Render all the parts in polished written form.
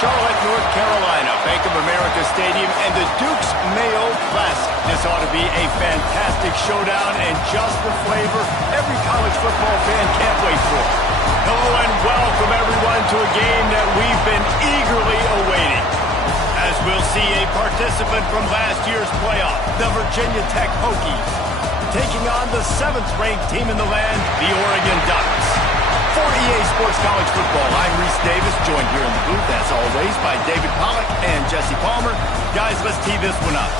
Charlotte, North Carolina, Bank of America Stadium, and the Duke's Mayo Classic. This ought to be a fantastic showdown and just the flavor every college football fan can't wait for. Hello and welcome everyone to a game that we've been eagerly awaiting. As we'll see a participant from last year's playoff, the Virginia Tech Hokies, taking on the 7th-ranked team in the land, the Oregon Ducks. For EA Sports College Football, I'm Reese Davis, joined here in the booth, as always, by David Pollack and Jesse Palmer. Guys, let's tee this one up.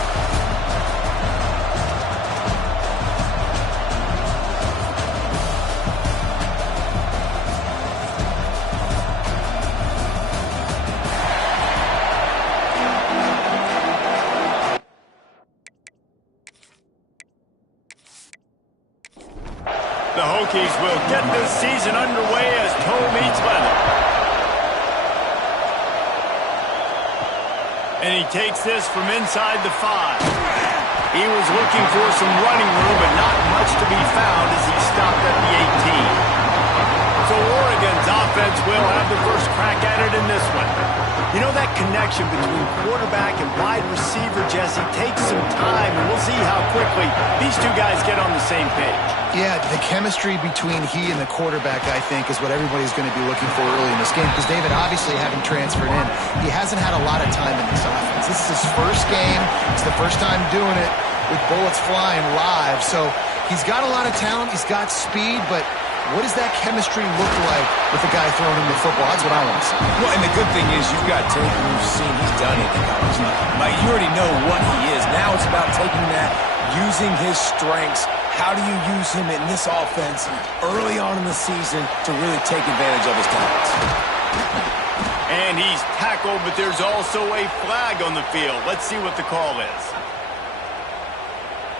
The Hokies will get this season underway as toe meets leather. And he takes this from inside the 5. He was looking for some running room, but not much to be found as he stopped at the 18. So Oregon's offense will have the first crack at it in this one. You know, that connection between quarterback and wide receiver, Jesse, takes some time, and we'll see how quickly these two guys get on the same page. Yeah, the chemistry between he and the quarterback, I think, is what everybody's going to be looking for early in this game. Because David, obviously, having transferred in, he hasn't had a lot of time in this offense. This is his first game. It's the first time doing it with bullets flying live. So he's got a lot of talent. He's got speed, but what does that chemistry look like with the guy throwing him the football? That's what I want to see. Well, and the good thing is you've got tape and you've seen he's done it in college. Like, you already know what he is. Now it's about taking that, using his strengths. How do you use him in this offense early on in the season to really take advantage of his talents? And he's tackled, but there's also a flag on the field. Let's see what the call is.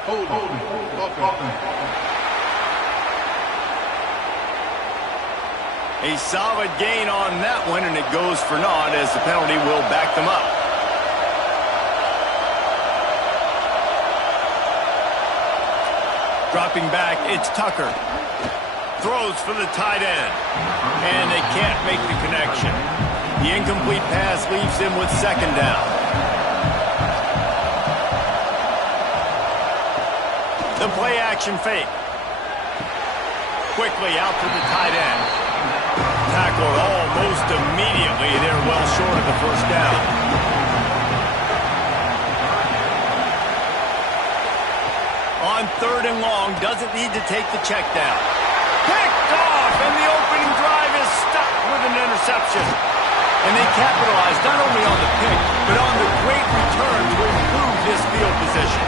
Hold. A solid gain on that one, and it goes for naught as the penalty will back them up. Dropping back, it's Tucker. Throws for the tight end. And they can't make the connection. The incomplete pass leaves him with 2nd down. The play action fake. Quickly out to the tight end. Tackled almost immediately. They're well short of the 1st down. On 3rd and long, doesn't need to take the check down. Picked off, and the opening drive is stopped with an interception. And they capitalized not only on the pick, but on the great return to improve this field position.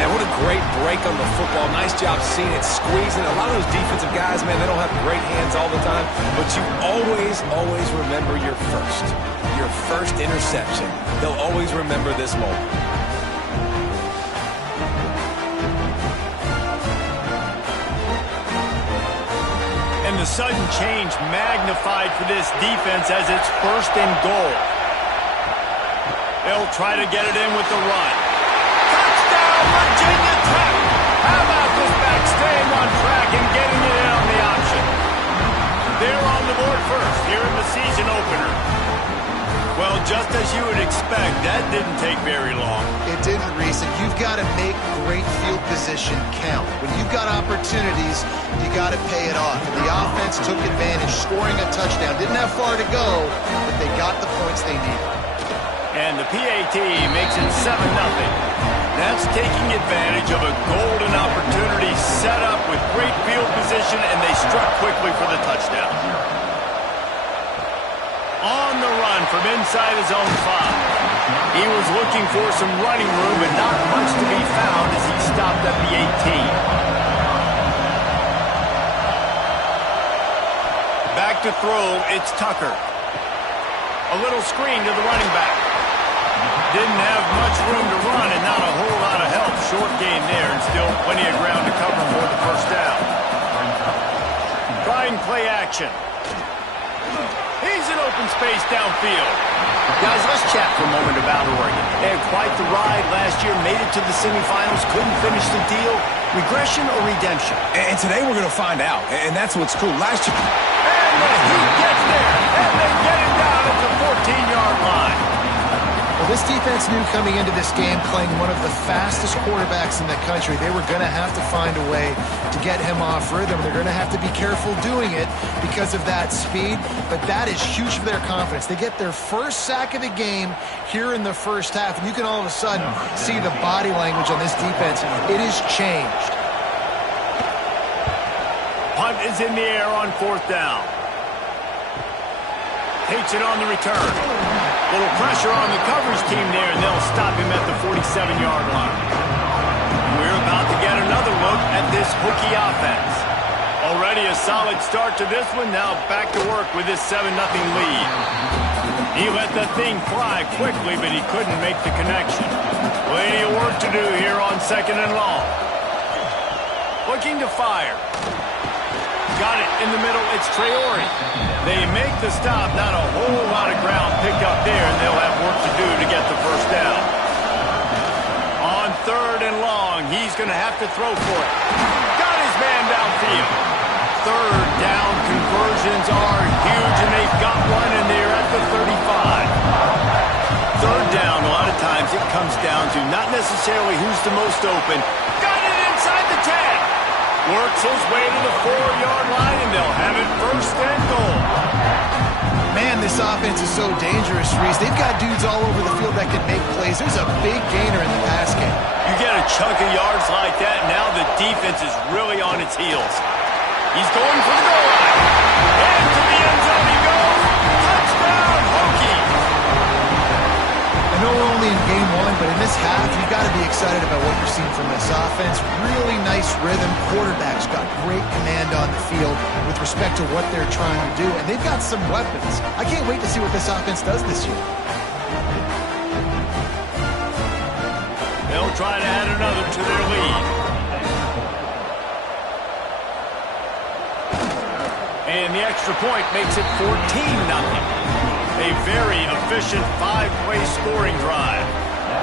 Man, what a great break on the football. Nice job seeing it squeezing. A lot of those defensive guys, man, they don't have great hands all the time, but you always remember your first interception. They'll always remember this moment. And the sudden change magnified for this defense as it's 1st and goal. They'll try to get it in with the run. Touchdown, Virginia Tech! How about this back staying on track and getting it in on the option? They're on the board first here in the season opener. Well, just as you would expect, that didn't take very long. It didn't, Reese, and you've got to make great field position count. When you've got opportunities, you got to pay it off. And the offense took advantage, scoring a touchdown. Didn't have far to go, but they got the points they needed. And the PAT makes it 7-0. That's taking advantage of a golden opportunity set up with great field position, and they struck quickly for the touchdown. On the run from inside his own 5. He was looking for some running room, but not much to be found as he stopped at the 18. Back to throw, it's Tucker. A little screen to the running back. Didn't have much room to run and not a whole lot of help. Short gain there and still plenty of ground to cover for the 1st down. Trying play action. He's in open space downfield. Guys, let's chat for a moment about Oregon. They had quite the ride last year, made it to the semifinals, couldn't finish the deal. Regression or redemption? And today we're going to find out, and that's what's cool. Last year... And the Heat gets there, and they get it down at the 14-yard line. Well, this defense knew coming into this game, playing one of the fastest quarterbacks in the country, they were going to have to find a way to get him off rhythm. They're going to have to be careful doing it because of that speed, but that is huge for their confidence. They get their first sack of the game here in the first half, and you can all of a sudden see the body language on this defense. It has changed. Punt is in the air on 4th down. Takes it on the return. Little pressure on the coverage team there, and they'll stop him at the 47-yard line. We're about to get another look at this hooky offense. Already a solid start to this one. Now back to work with this 7-0 lead. He let the thing fly quickly, but he couldn't make the connection. Plenty of work to do here on 2nd and long. Looking to fire. Got it in the middle. It's Traore. They make the stop. Not a whole lot of ground picked up there, and they'll have work to do to get the first down. On 3rd and long, he's going to have to throw for it. Got his man downfield. 3rd down conversions are huge, and they've got one, and they're at the 35. 3rd down, a lot of times it comes down to not necessarily who's the most open. Got it inside the 10. Works his way to the 4-yard line, and they'll have it 1st and goal. Man, this offense is so dangerous, Reese. They've got dudes all over the field that can make plays. There's a big gainer in the pass game. You get a chunk of yards like that, now the defense is really on its heels. He's going for the goal line. And to the end zone he goes. Touchdown, Hokie. I know we're only in game 1, but in this half, you've got to be excited about what you're seeing from this offense. Really nice rhythm. Quarterback's got great command on the field with respect to what they're trying to do, and they've got some weapons. I can't wait to see what this offense does this year. They'll try to add another to their lead. And the extra point makes it 14-0. A very efficient 5-play scoring drive.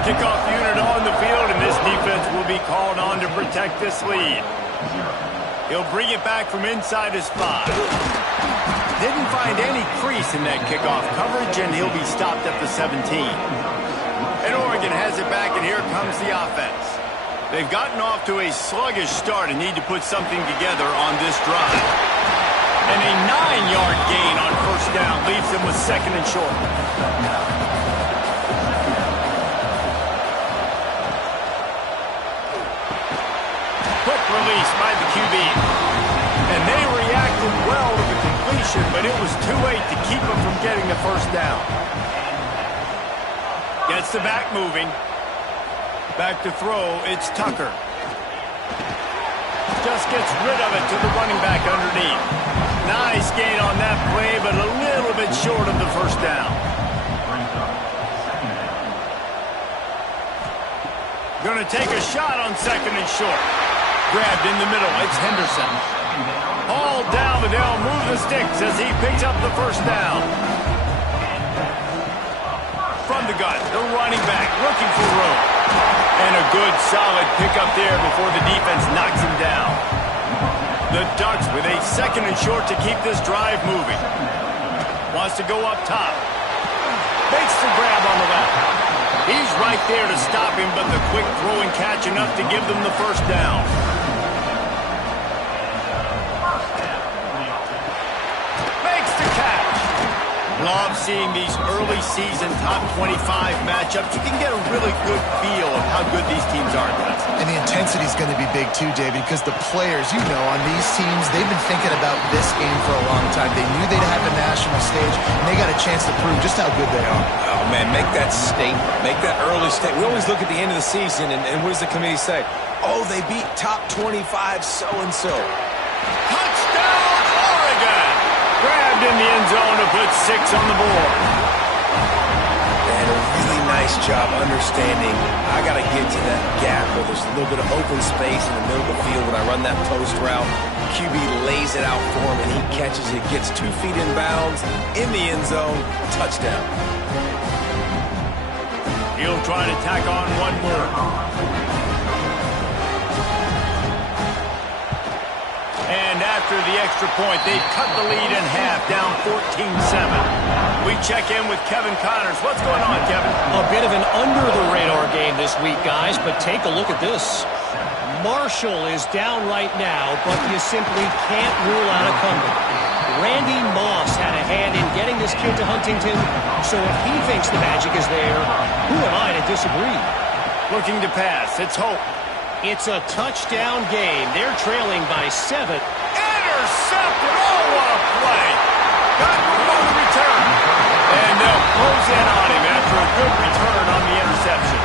Kickoff unit on the field, and this defense will be called on to protect this lead. He'll bring it back from inside his 5. Didn't find any crease in that kickoff coverage, and he'll be stopped at the 17. And Oregon has it back, and here comes the offense. They've gotten off to a sluggish start and need to put something together on this drive. And a 9-yard gain on 1st down leaves them with 2nd and short. Quick release by the QB. And they reacted well to the completion, but it was too late to keep them from getting the 1st down. Gets the back moving. Back to throw, it's Tucker. Just gets rid of it to the running back underneath. Nice gain on that play, but a little bit short of the 1st down. Going to take a shot on 2nd and short. Grabbed in the middle, it's Henderson. Hauled down, but they'll move the sticks as he picks up the 1st down. From the gun, the running back looking for room. And a good, solid pickup there before the defense knocks him down. The Ducks with a 2nd and short to keep this drive moving. Wants to go up top. Makes the grab on the left. He's right there to stop him, but the quick throw and catch enough to give them the 1st down. Makes the catch. Love seeing these early season top 25 matchups. You can get a really good feel of how good these teams are. And the intensity is going to be big too, David, because the players, you know, on these teams, they've been thinking about this game for a long time. They knew they'd have a national stage, and they got a chance to prove just how good they are. Oh, man, make that statement. Make that early statement. We always look at the end of the season, and what does the committee say? Oh, they beat top 25 so-and-so. Touchdown, Oregon! Grabbed in the end zone to put 6 on the board. And a really nice job understanding I got to get to that gap where there's a little bit of open space in the middle of the field when I run that post route. QB lays it out for him, and he catches it, gets 2 feet in bounds, in the end zone, touchdown. He'll try to tack on one more. And after the extra point, they've cut the lead in half, down 14-7. We check in with Kevin Connors. What's going on, Kevin? A bit of an under-the-radar game this week, guys, but take a look at this. Marshall is down right now, but you simply can't rule out a comeback. Randy Moss had a hand in getting this kid to Huntington, so if he thinks the magic is there, who am I to disagree? Looking to pass. It's Hope. It's a touchdown game. They're trailing by 7. Intercepted. Oh, what a play. Got room on the return. And they'll close in on him after a good return on the interception.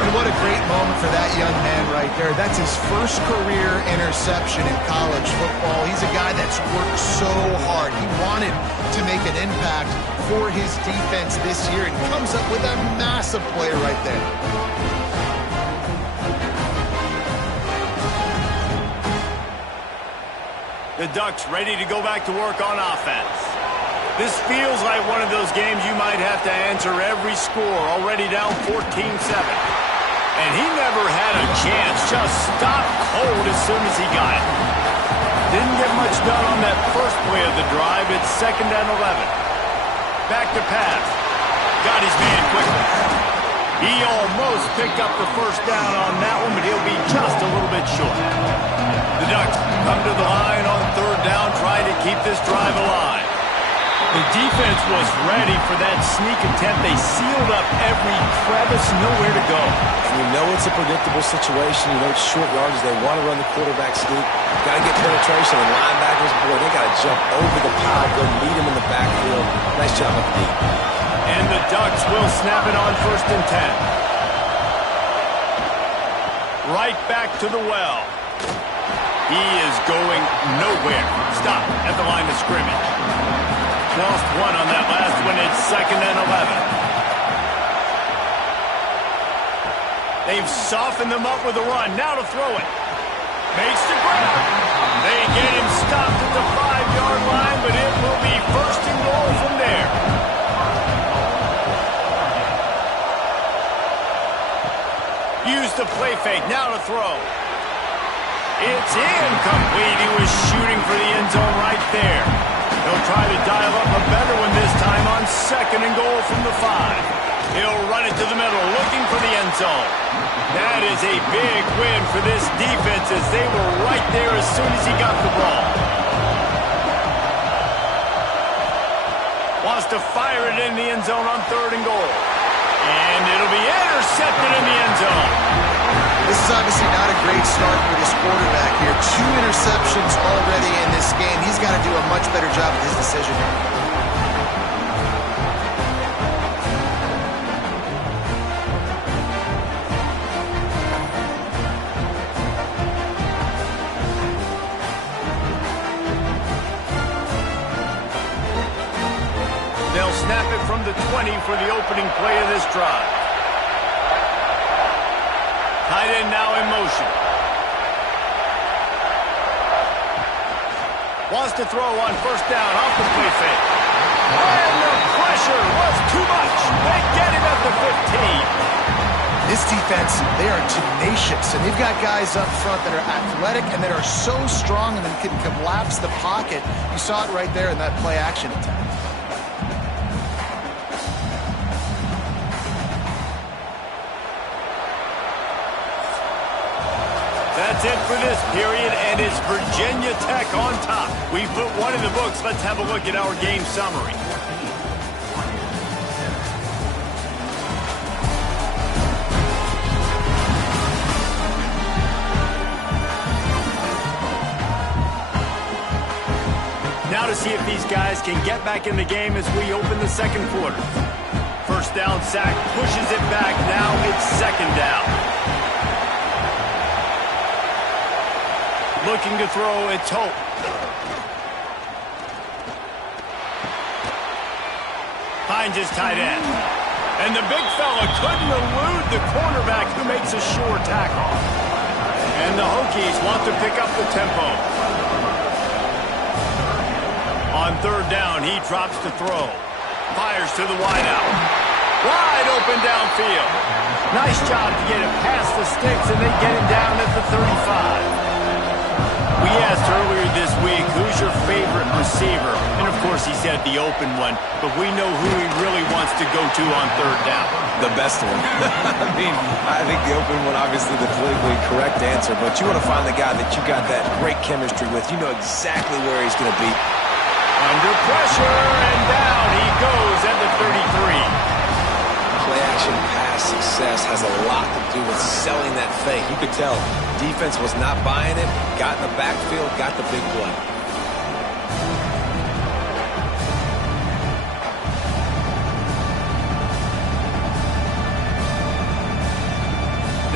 And what a great moment for that young man right there. That's his first career interception in college football. He's a guy that's worked so hard. He wanted to make an impact for his defense this year and comes up with a massive play right there. The Ducks ready to go back to work on offense. This feels like one of those games you might have to answer every score, already down 14-7. And he never had a chance, just stopped cold as soon as he got it. Didn't get much done on that first play of the drive. It's 2nd and 11. Back to pass. Got his man quickly. He almost picked up the first down on that one, but he'll be just a little bit short. The Ducks come to the line on 3rd down, trying to keep this drive alive. The defense was ready for that sneak attempt. They sealed up every crevice, nowhere to go. And you know it's a predictable situation. You know it's short yardage. They want to run the quarterback sneak. Got to get penetration. And linebackers, boy, they got to jump over the pile, go meet him in the backfield. Nice job up deep. And the Ducks will snap it on 1st and 10. Right back to the well. He is going nowhere. Stop at the line of scrimmage. Lost one on that last one. It's 2nd and 11. They've softened them up with a run. Now to throw it. Makes the grab. They get him stopped at the 5-yard line, but it will be 1st and goal from there. Use the play fake. Now to throw. It's incomplete. He was shooting for the end zone right there. He'll try to dial up a better one this time on 2nd and goal from the 5. He'll run it to the middle, looking for the end zone. That is a big win for this defense as they were right there as soon as he got the ball. Wants to fire it in the end zone on 3rd and goal. And it'll be intercepted in the end zone. This is obviously not a great start for this quarterback here. 2 interceptions already in this game. He's got to do a much better job with his decision. They'll snap it from the 20 for the opening play of this drive. Tight end now in motion. Wants to throw on 1st down off the play fake. And the pressure was too much. They get him at the 15. This defense, they are tenacious, and they've got guys up front that are athletic and that are so strong and can collapse the pocket. You saw it right there in that play action attempt. That's it for this period, and it's Virginia Tech on top. We put one in the books. Let's have a look at our game summary. Now to see if these guys can get back in the game as we open the 2nd quarter. 1st down sack, pushes it back. Now it's 2nd down. Looking to throw, it's Hope. Finds his tight end. And the big fella couldn't elude the cornerback who makes a sure tackle. And the Hokies want to pick up the tempo. On 3rd down, he drops to throw. Fires to the wideout. Wide open downfield. Nice job to get it past the sticks, and they get him down at the 35. We He asked earlier this week, who's your favorite receiver? And, of course, he said the open one, but we know who he really wants to go to on third down. The best one. I think the open one, obviously the politically correct answer, but you want to find the guy that you got that great chemistry with. You know exactly where he's going to be. Under pressure, and down he goes at the 33. Play-action pass success has a lot to do with selling that fake. You could tell defense was not buying it, got in the backfield, got the big play.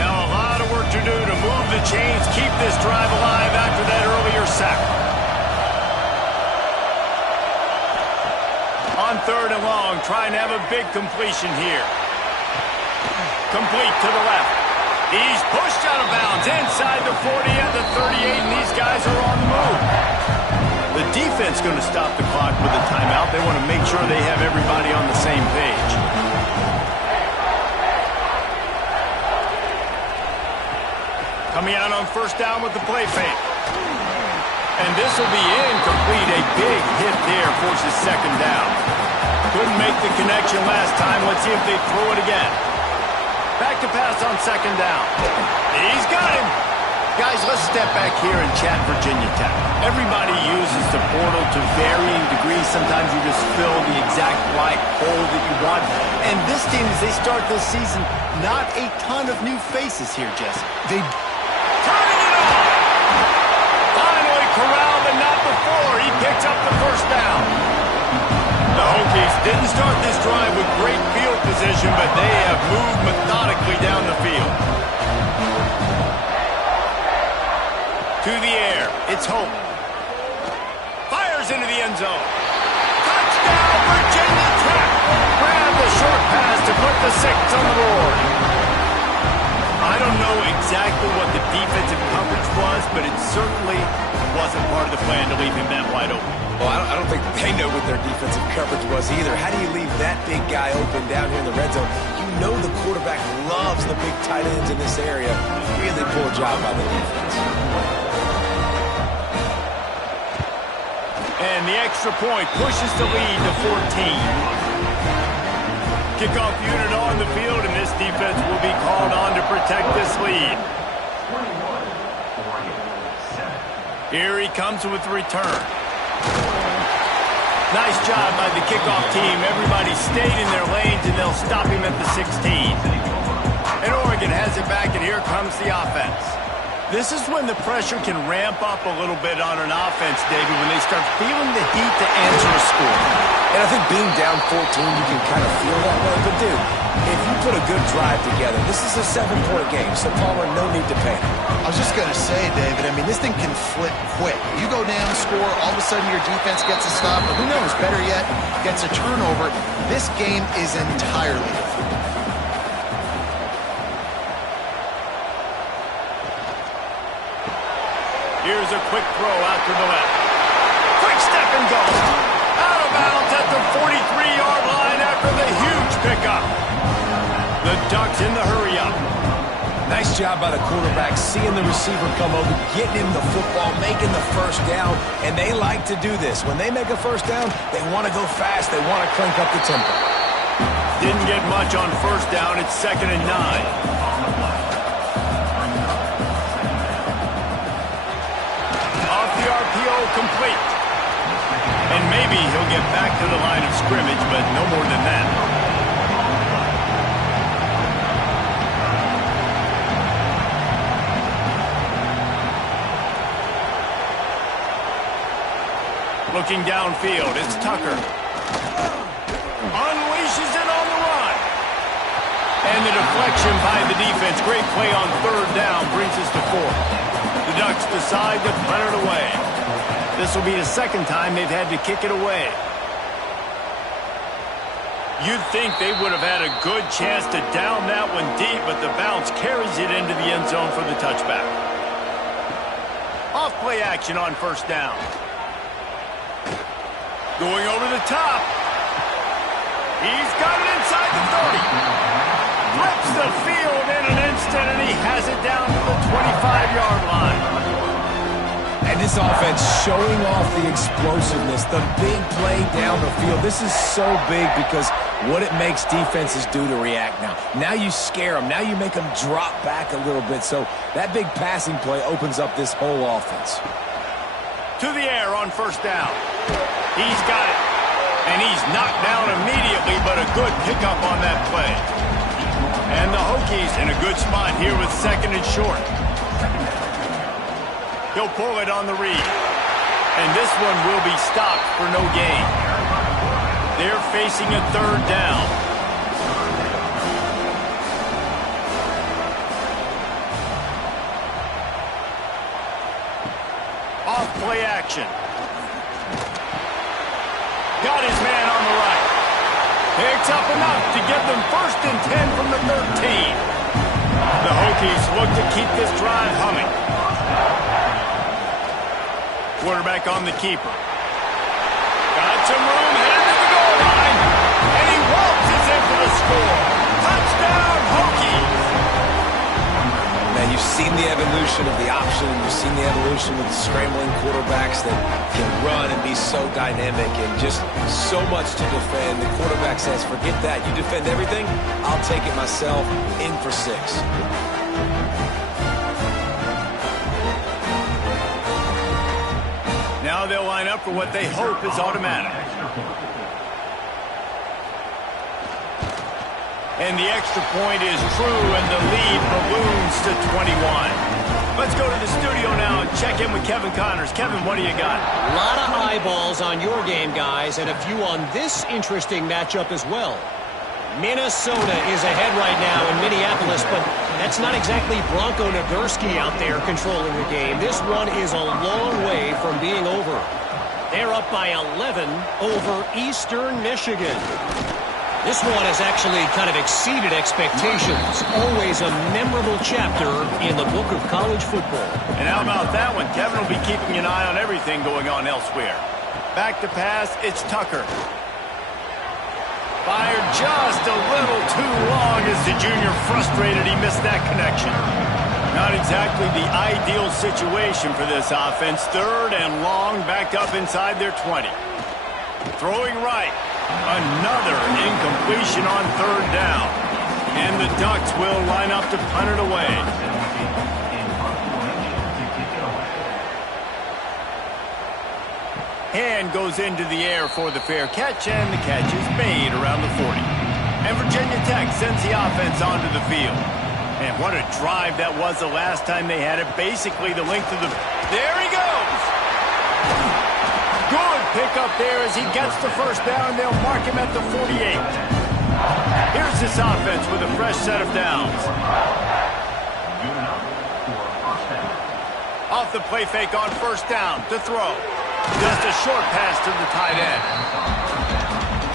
Now a lot of work to do to move the chains, keep this drive alive after that earlier sack. On third and long, trying to have a big completion here. Complete to the left. He's pushed out of bounds inside the 40 at the 38, and these guys are on the move. The defense going to stop the clock with a timeout. They want to make sure they have everybody on the same page. Coming out on first down with the play fake. And this will be incomplete. A big hit there forces second down. Couldn't make the connection last time. Let's see if they throw it again. Back to pass on second down. He's got him. Guys, let's step back here and chat Virginia Tech. Everybody uses the portal to varying degrees. Sometimes you just fill the exact right hole that you want. And this team, as they start this season, not a ton of new faces here, Jesse. They turning it on. Finally corralled, but not before. He picks up the first down. The Hokies didn't start this drive with great field position, but they have moved methodically down the field. To the air, it's Hope. Fires into the end zone. Touchdown, Virginia Tech! Grab the short pass to put the 6 on the board. I don't know exactly what the defensive coverage was, but it certainly wasn't part of the plan to leave him that wide open. Well, I don't think they know what their defensive coverage was either. How do you leave that big guy open down here in the red zone? You know the quarterback loves the big tight ends in this area. Really poor job by the defense. And the extra point pushes the lead to 14. Kickoff unit on the field, and this defense will be called on to protect this lead. Here he comes with the return. Nice job by the kickoff team. Everybody stayed in their lanes, and they'll stop him at the 16. And Oregon has it back, and here comes the offense. This is when the pressure can ramp up a little bit on an offense, David, when they start feeling the heat to answer a score. And I think being down 14, you can kind of feel that way. But, dude, if you put a good drive together, this is a 7-point game, so Palmer, no need to panic. I was just going to say, David, I mean, this thing can flip quick. You go down, score, all of a sudden your defense gets a stop, but who knows, better yet, gets a turnover. This game is entirely different. Here's a quick throw out to the left. Quick step and go. Out of bounds at the 43-yard line after the huge pickup. The Ducks in the hurry-up. Nice job by the quarterback, seeing the receiver come over, getting him the football, making the first down, and they like to do this. When they make a first down, they want to go fast. They want to crank up the tempo. Didn't get much on first down. It's 2nd and 9. Complete. And maybe he'll get back to the line of scrimmage, but no more than that. Looking downfield, it's Tucker. Unleashes it on the run. And the deflection by the defense. Great play on third down brings us to 4th. The Ducks decide to punt it away. This will be the second time they've had to kick it away. You'd think they would have had a good chance to down that one deep, but the bounce carries it into the end zone for the touchback. Off play action on first down. Going over the top. He's got it inside the 30. Rips the field in an instant, and he has it down to the 25-yard line. And And this offense showing off the explosiveness, the big play down the field. This is so big because what it makes defenses do to react now. Now you scare them. Now you make them drop back a little bit. So that big passing play opens up this whole offense. To the air on first down. He's got it. And he's knocked down immediately, but a good pickup on that play. And the Hokies in a good spot here with second and short. He'll pull it on the read. And this one will be stopped for no gain. They're facing a third down. Off play action. Got his man on the right. Picks up enough to give them 1st and 10 from the 13. The Hokies look to keep this drive humming. Quarterback on the keeper. Got some room, headed to the goal line. And he waltzes in for the score. Touchdown, Hokies! Man, you've seen the evolution of the option. You've seen the evolution of the scrambling quarterbacks that can run and be so dynamic and just so much to defend. The quarterback says, forget that. You defend everything, I'll take it myself. In for 6. Now they'll line up for what they hope is automatic. And the extra point is true, and the lead balloons to 21. Let's go to the studio now and check in with Kevin Connors. Kevin, what do you got? A lot of eyeballs on your game, guys, and a few on this interesting matchup as well. Minnesota is ahead right now in Minneapolis, but that's not exactly Bronco Nagurski out there controlling the game. This one is a long way from being over. They're up by 11 over Eastern Michigan. This one has actually kind of exceeded expectations. Always a memorable chapter in the book of college football. And how about that one? Kevin will be keeping an eye on everything going on elsewhere. Back to pass, it's Tucker. Fired just a little too long as the junior frustrated he missed that connection. Not exactly the ideal situation for this offense. 3rd and long, back up inside their 20. Throwing right. Another incompletion on 3rd down. And the Ducks will line up to punt it away. Hand goes into the air for the fair catch, and the catch is made around the 40. And Virginia Tech sends the offense onto the field. And what a drive that was the last time they had it. Basically the length of the... There he goes! Good pickup there as he gets the 1st down. They'll mark him at the 48. Here's this offense with a fresh set of downs. Off the play fake on 1st down to throw. Just a short pass to the tight end.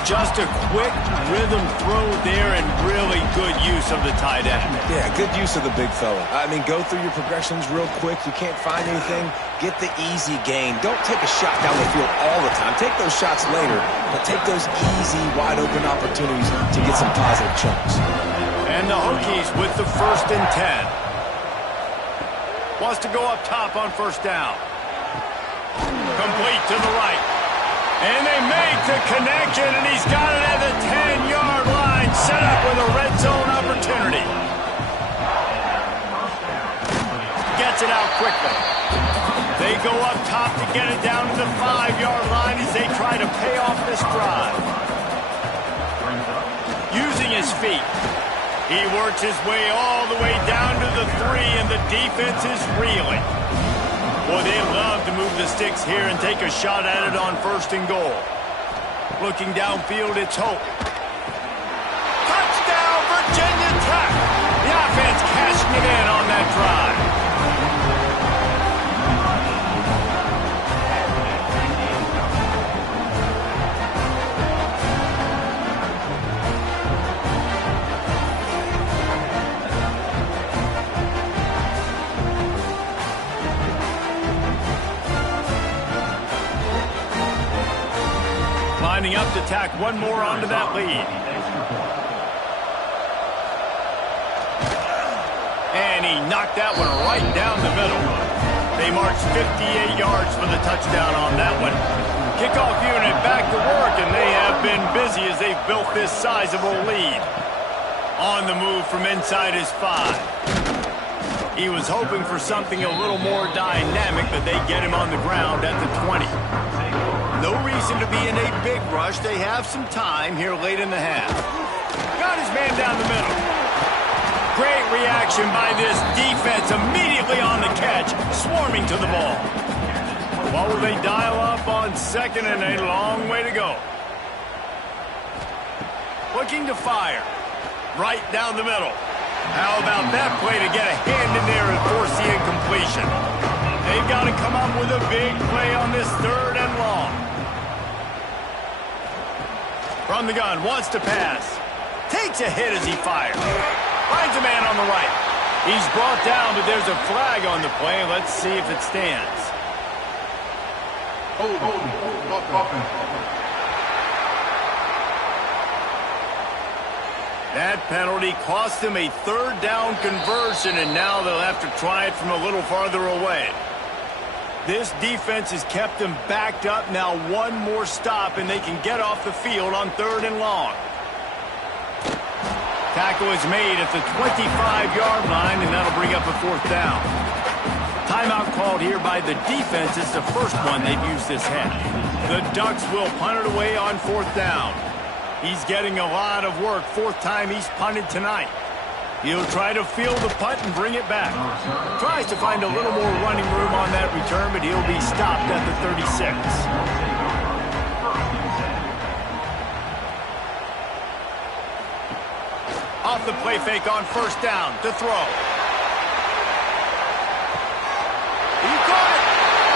Just a quick rhythm throw there and really good use of the tight end. Yeah, good use of the big fella. I mean, go through your progressions real quick. You can't find anything. Get the easy gain. Don't take a shot down the field all the time. Take those shots later, but take those easy, wide-open opportunities to get some positive chunks. And the Hokies with the 1st and 10. Wants to go up top on 1st down. Complete to the right. And they make the connection, and he's got it at the 10-yard line. Set up with a red zone opportunity. Gets it out quickly. They go up top to get it down to the 5-yard line as they try to pay off this drive. Using his feet. He works his way all the way down to the 3, and the defense is reeling. Boy, they love to move the sticks here and take a shot at it on 1st and goal. Looking downfield, it's Hope. Touchdown, Virginia Tech! The offense cashing it in on that drive. Lining up to tack one more onto that lead. And he knocked that one right down the middle. They marched 58 yards for the touchdown on that one. Kickoff unit back to work, and they have been busy as they've built this sizable lead. On the move from inside his 5. He was hoping for something a little more dynamic, but they get him on the ground at the 20. No reason to be in a big rush. They have some time here late in the half. Got his man down the middle. Great reaction by this defense, immediately on the catch, swarming to the ball. What will they dial up on second, and a long way to go? Looking to fire. Right down the middle. How about that play to get a hand in there and force the incompletion? They've got to come up with a big play on this 3rd and long. From the gun, wants to pass. Takes a hit as he fires. Finds a man on the right. He's brought down, but there's a flag on the play. Let's see if it stands. That penalty cost them a 3rd down conversion, and now they'll have to try it from a little farther away. This defense has kept them backed up. Now one more stop, and they can get off the field on 3rd and long. Tackle is made at the 25-yard line, and that'll bring up a 4th down. Timeout called here by the defense. It's the first one they've used this half. The Ducks will punt it away on 4th down. He's getting a lot of work. 4th time he's punted tonight. He'll try to field the punt and bring it back. Tries to find a little more running room on that return, but he'll be stopped at the 36. Off the play fake on 1st down to throw. He caught it.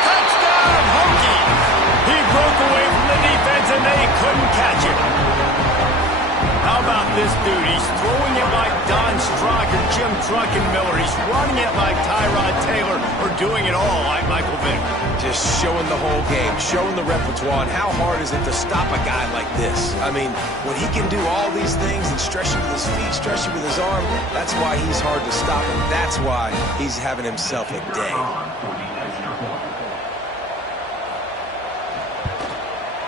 Touchdown, Hokies. He broke away from the defense, and they couldn't catch it. How about this dude? He's throwing it like Don Strock or Jim Truckenmiller. He's running it like Tyrod Taylor, or doing it all like Michael Vick. Just showing the whole game, showing the repertoire, and how hard is it to stop a guy like this? I mean, when he can do all these things and stretch you with his feet, stretch you with his arm, that's why he's hard to stop, and that's why he's having himself a day.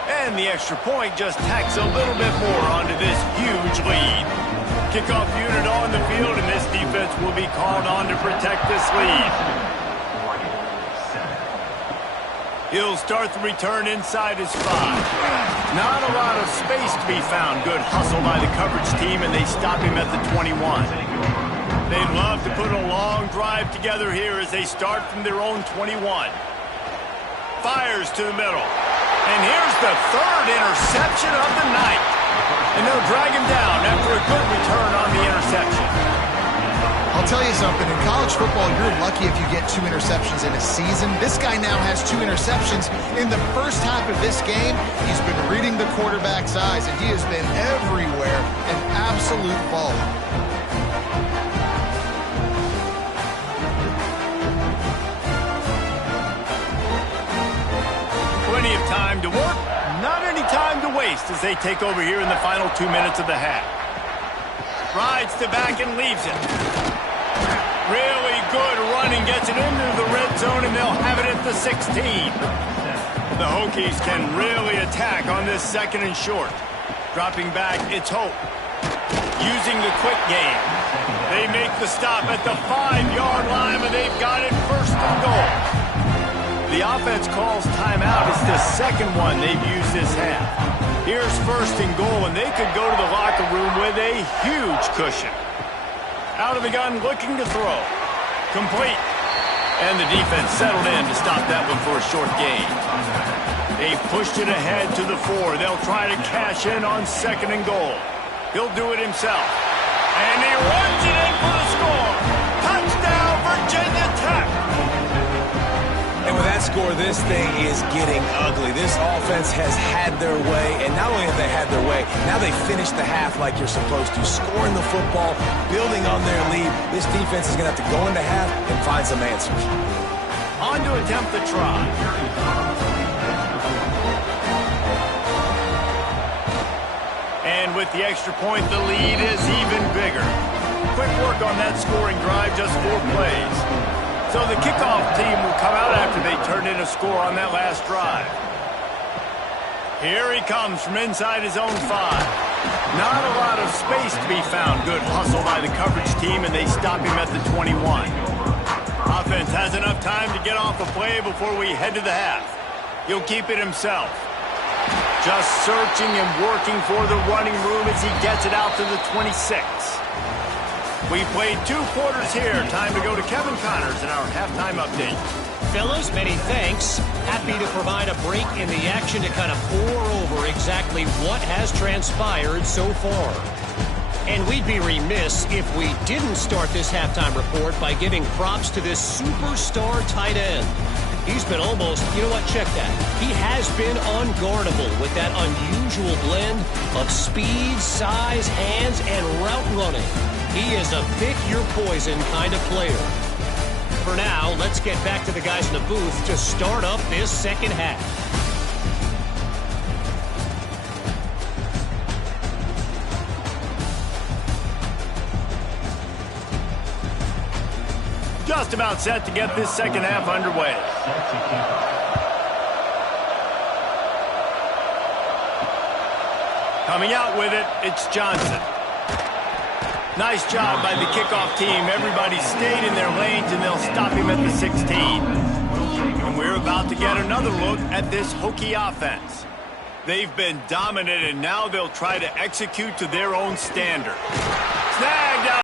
And the extra point just tacks a little bit more onto this huge lead. Kickoff unit on the field, and this defense will be called on to protect this lead. He'll start the return inside his 5. Not a lot of space to be found. Good hustle by the coverage team, and they stop him at the 21. They'd love to put a long drive together here as they start from their own 21. Fires to the middle. And here's the 3rd interception of the night. And they'll drag him down after a good return on the interception. I'll tell you something. In college football, you're lucky if you get 2 interceptions in a season. This guy now has 2 interceptions. In the first half of this game, he's been reading the quarterback's eyes, and he has been everywhere, an absolute baller. Plenty of time to work, not any time to waste as they take over here in the final 2 minutes of the half. Rides to back and leaves it. Really good running, gets it into the red zone, and they'll have it at the 16. The Hokies can really attack on this 2nd and short. Dropping back, it's Hope. Using the quick game. They make the stop at the 5-yard line, but they've got it 1st and goal. The offense calls timeout. It's the 2nd one they've used this half. Here's 1st and goal, and they could go to the locker room with a huge cushion. Out of the gun, looking to throw. Complete. And the defense settled in to stop that one for a short gain. They pushed it ahead to the 4. They'll try to cash in on 2nd and goal. He'll do it himself. And he runs it in for the score. Touchdown, Virginia Tech. And with that score, this thing is getting ugly. This offense has had their way, and not only have they had their way, now they finish the half like you're supposed to, scoring the football, building on their lead. This defense is going to have to go into half and find some answers. On to attempt the try. And with the extra point, the lead is even bigger. Quick work on that scoring drive, just 4 plays. So the kickoff team will come out after they turned in a score on that last drive. Here he comes from inside his own 5. Not a lot of space to be found. Good hustle by the coverage team, and they stop him at the 21. Offense has enough time to get off a play before we head to the half. He'll keep it himself. Just searching and working for the running room as he gets it out to the 26. We played 2 quarters here. Time to go to Kevin Connors in our halftime update. Fellas, many thanks. Happy to provide a break in the action to kind of pour over exactly what has transpired so far. And we'd be remiss if we didn't start this halftime report by giving props to this superstar tight end. He's been almost, you know what, check that. He has been unguardable with that unusual blend of speed, size, hands, and route running. He is a pick-your-poison kind of player. For now, let's get back to the guys in the booth to start up this second half. Just about set to get this second half underway. Coming out with it, it's Johnson. Nice job by the kickoff team. Everybody stayed in their lanes, and they'll stop him at the 16. And we're about to get another look at this Hokie offense. They've been dominant, and now they'll try to execute to their own standard. Snagged out.